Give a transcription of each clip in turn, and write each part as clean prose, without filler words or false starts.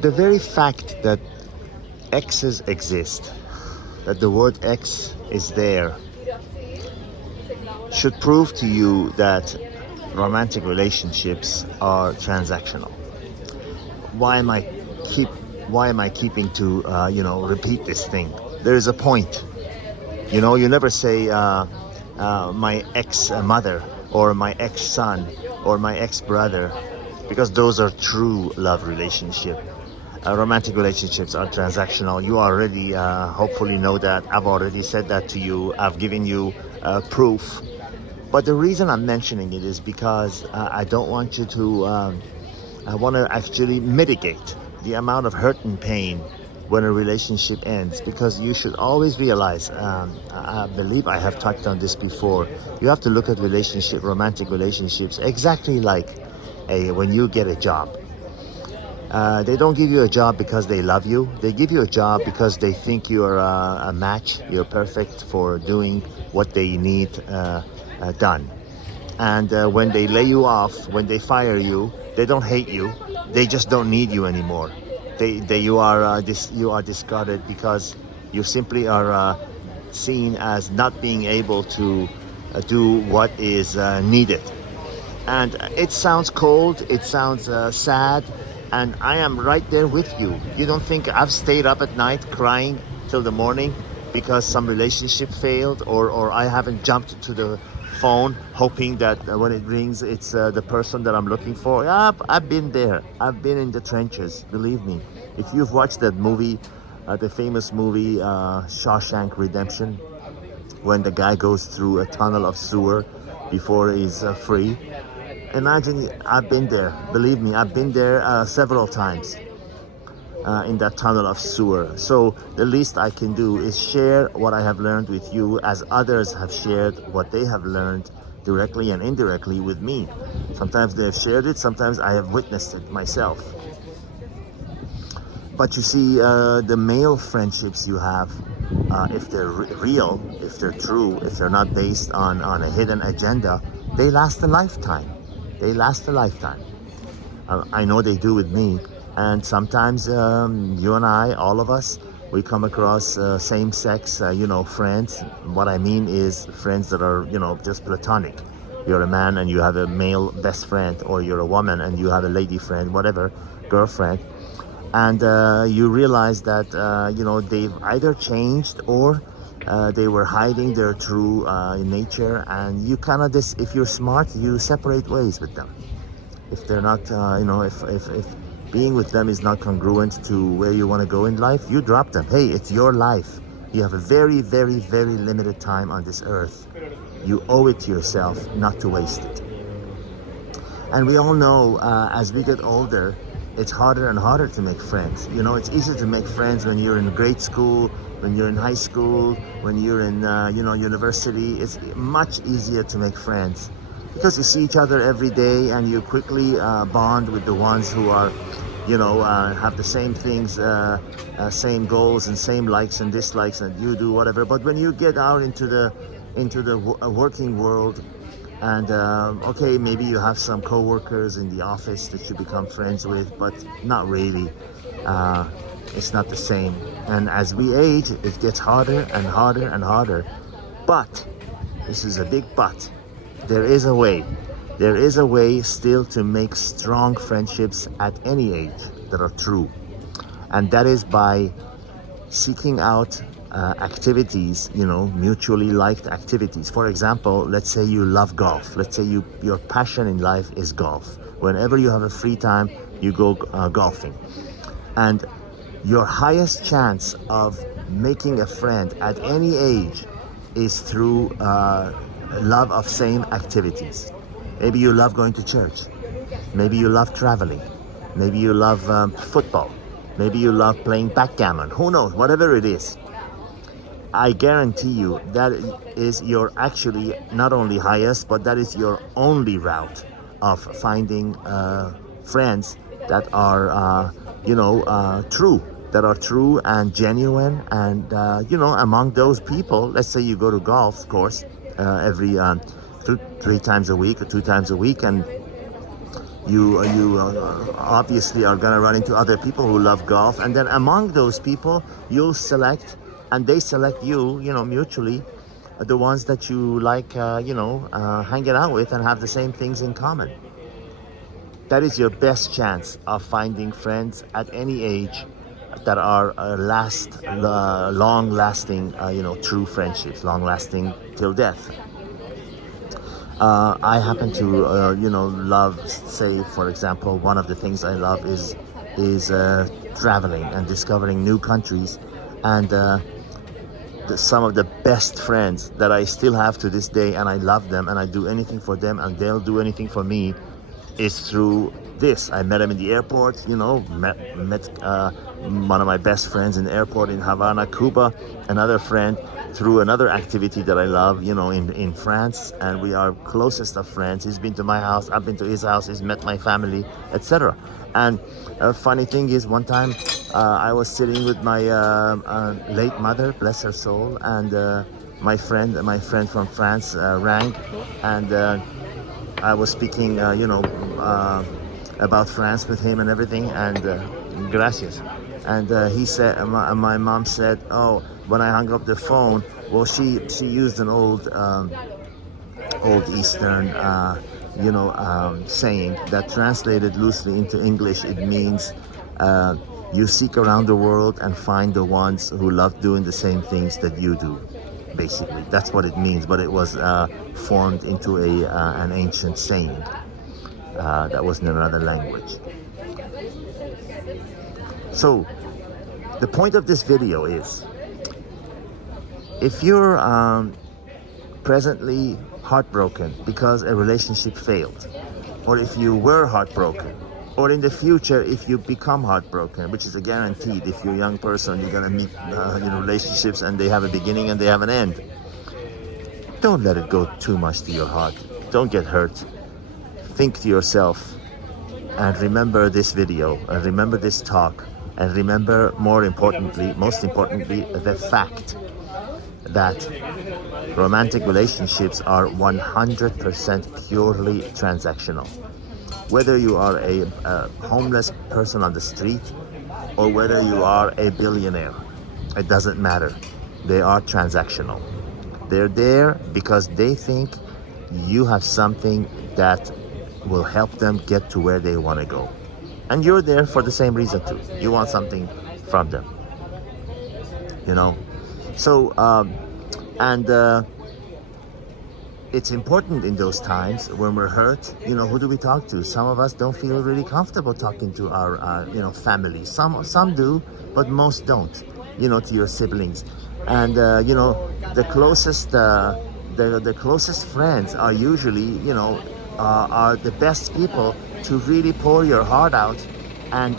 The very fact that exes exist, that the word ex is there, should prove to you that romantic relationships are transactional. Why am I keep why am I keeping to repeat this thing? There is a point. You never say my ex mother or my ex son or my ex brother, because those are true love relationship. Romantic relationships are transactional. You already hopefully know that. I've already said that to you. I've given you proof. But the reason I'm mentioning it is because I don't want you to, I want to actually mitigate the amount of hurt and pain when a relationship ends. Because you should always realize, I believe I have touched on this before, you have to look at romantic relationships, exactly like when you get a job. They don't give you a job because they love you. They give you a job because they think you're a match. You're perfect for doing what they need done. And when they lay you off, when they fire you, they don't hate you. They just don't need you anymore. You are discarded because you simply are seen as not being able to do what is needed. And it sounds cold. It sounds sad. And I am right there with you. You don't think I've stayed up at night crying till the morning because some relationship failed, or I haven't jumped to the phone hoping that when it rings, it's the person that I'm looking for. Yeah, I've been there. I've been in the trenches, believe me. If you've watched that movie, the famous movie Shawshank Redemption, when the guy goes through a tunnel of sewer before he's free, imagine, I've been there. Believe me, I've been there several times in that tunnel of sewer. So the least I can do is share what I have learned with you, as others have shared what they have learned directly and indirectly with me. Sometimes they have shared it, sometimes I have witnessed it myself. But you see, the male friendships you have, if they're real, if they're true, if they're not based on a hidden agenda, they last a lifetime. They last a lifetime. I know they do with me. And sometimes you and I, all of us, we come across same-sex, friends. What I mean is friends that are, just platonic. You're a man and you have a male best friend, or you're a woman and you have a lady friend, whatever, girlfriend. And you realize that, they've either changed or they were hiding their true nature, and you kind of if you're smart, you separate ways with them. If they're not, if being with them is not congruent to where you want to go in life, you drop them. Hey, it's your life. You have a very, very, very limited time on this earth. You owe it to yourself not to waste it. And we all know, as we get older, it's harder and harder to make friends. It's easier to make friends when you're in grade school, when you're in high school, when you're in, university. It's much easier to make friends because you see each other every day, and you quickly bond with the ones who are, have the same things, same goals and same likes and dislikes, and you do whatever. But when you get out into the working world, and okay, maybe you have some co-workers in the office that you become friends with, but not really. It's not the same. And as we age, it gets harder and harder and harder. But, this is a big but, there is a way. There is a way still to make strong friendships at any age that are true. And that is by seeking out activities, mutually liked activities. For example, let's say you love golf. Let's say your passion in life is golf. Whenever you have a free time, you go golfing. And your highest chance of making a friend at any age is through love of same activities. Maybe you love going to church. Maybe you love traveling. Maybe you love football. Maybe you love playing backgammon. Who knows? Whatever it is. I guarantee you that is your actually not only highest, but that is your only route of finding friends that are, true. That are true and genuine. And, among those people, let's say you go to golf, of course, every 3 times a week or 2 times a week, and You obviously are gonna run into other people who love golf, and then among those people, you'll select, and they select you, mutually, the ones that you like, hanging out with and have the same things in common. That is your best chance of finding friends at any age that are long lasting, true friendships, long lasting till death. I happen to, love, say, for example, one of the things I love is traveling and discovering new countries, and some of the best friends that I still have to this day, and I love them, and I do anything for them, and they'll do anything for me, is through this. I met him in the airport, met one of my best friends in the airport in Havana, Cuba, another friend through another activity that I love, in France, and we are closest of friends. He's been to my house, I've been to his house, he's met my family, etc. And a funny thing is, one time I was sitting with my late mother, bless her soul, and my friend from France rang, and I was speaking, about France with him and everything, and gracias. And he said, my mom said, oh, when I hung up the phone, well, she used an old Eastern, saying that translated loosely into English, it means you seek around the world and find the ones who love doing the same things that you do. Basically, that's what it means, but it was formed into an ancient saying that was in another language. So the point of this video is, if you're presently heartbroken because a relationship failed, or if you were heartbroken, or in the future if you become heartbroken, which is a guaranteed, if you're a young person, you're gonna meet relationships, and they have a beginning and they have an end. Don't let it go too much to your heart. Don't get hurt. Think to yourself, and remember this video, and remember this talk, and remember, most importantly, the fact that romantic relationships are 100% purely transactional. Whether you are a homeless person on the street, or whether you are a billionaire, it doesn't matter. They are transactional. They're there because they think you have something that will help them get to where they want to go. And you're there for the same reason too. You want something from them. So, it's important in those times when we're hurt, who do we talk to? Some of us don't feel really comfortable talking to our, family. Some do, but most don't, to your siblings. And, the closest friends are usually, are the best people to really pour your heart out. And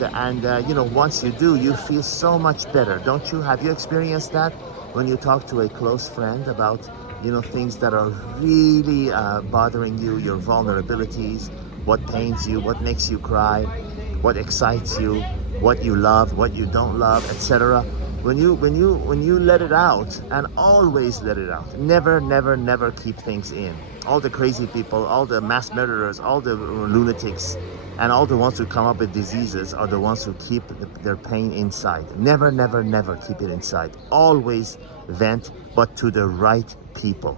once you do, you feel so much better. Don't you? Have you experienced that? When you talk to a close friend about, things that are really bothering you, your vulnerabilities, what pains you, what makes you cry, what excites you, what you love, what you don't love, etc. When you let it out, and always let it out, never keep things in. All the crazy people, all the mass murderers, all the lunatics, and all the ones who come up with diseases are the ones who keep their pain inside. Never keep it inside. Always vent, but to the right people.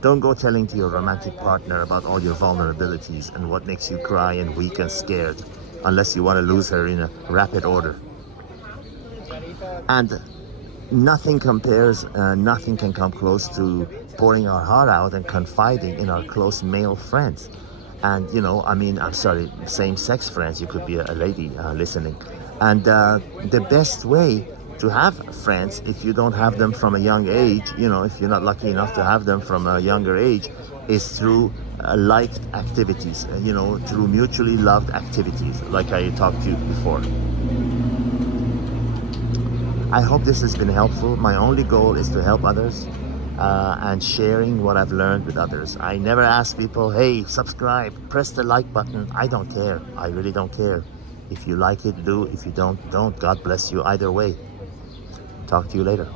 Don't go telling to your romantic partner about all your vulnerabilities and what makes you cry and weak and scared, unless you want to lose her in a rapid order. And nothing compares, nothing can come close to pouring our heart out and confiding in our close male friends. And I'm sorry, same-sex friends. You could be a lady listening. And the best way to have friends, if you don't have them from a young age, if you're not lucky enough to have them from a younger age, is through liked activities, through mutually loved activities, like I talked to you before. I hope this has been helpful. My only goal is to help others and sharing what I've learned with others. I never ask people, hey, subscribe, press the like button. I don't care. I really don't care. If you like it, do. If you don't. God bless you either way. Talk to you later.